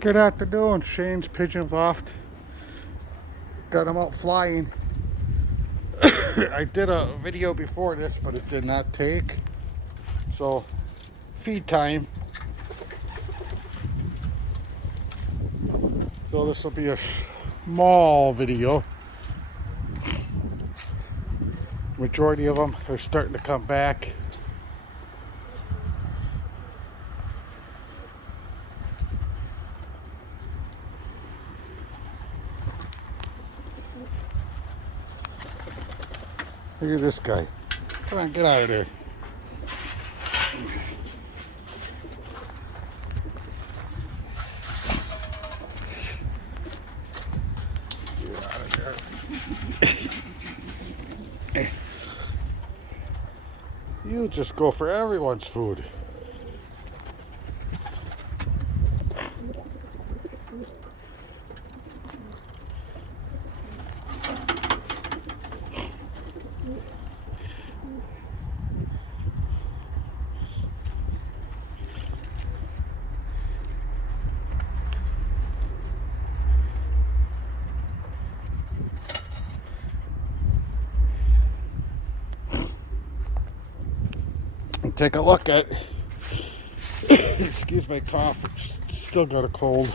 Good afternoon, Shane's Pigeon Loft. Got them out flying. I did a video before this, but it did not take. So, feed time. So this will be a small video. Majority of them are starting to come back. Look at this guy. Come on, get out of there. Get out of there. You just go for everyone's food. Take a look at excuse my cough, it's still got a cold.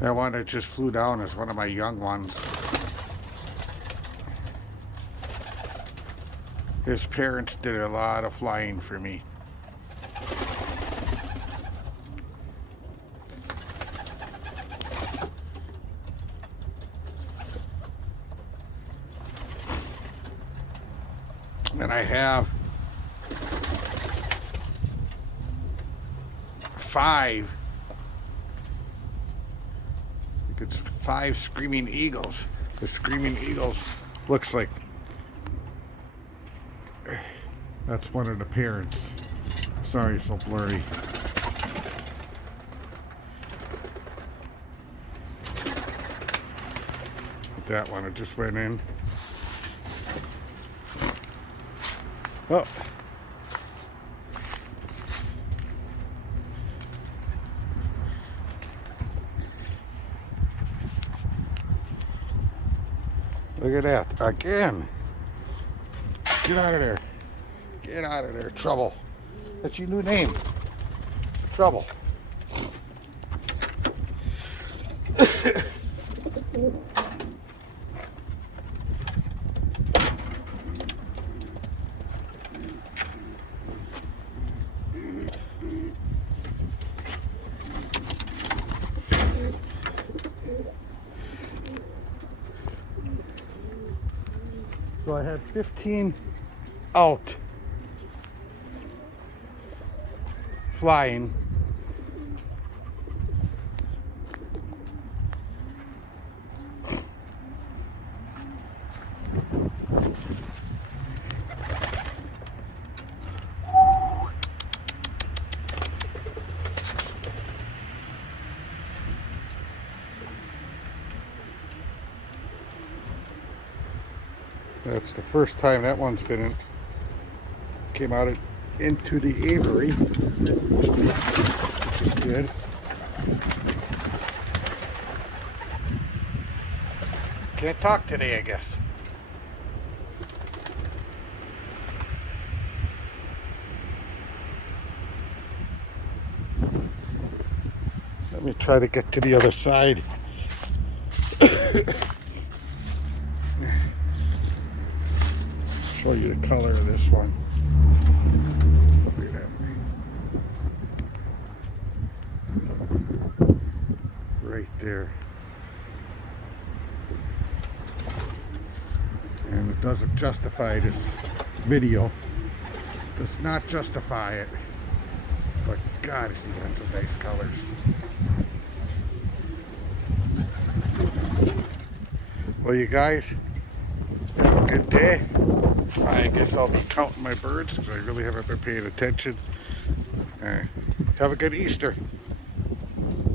That one that just flew down is one of my young ones. His parents did a lot of flying for me. And I have 5. It's 5 screaming eagles. The screaming eagles looks like that's one of the parents. Sorry, it's so blurry. That one, it just went in. Oh. Look at that. Again. Get out of there. Get out of there. Trouble. That's your new name. Trouble. So I had 15 out flying. That's the first time that one's been in. Came out into the aviary, which is good. Can't talk today, I guess. Let me try to get to the other side. Show you the color of this one. Look at that. Right there. it doesn't justify this video. Does not justify it. But God, he's got some nice colors. Well, you guys, have a good day. I guess I'll be counting my birds because I really haven't been paying attention. Have a good Easter.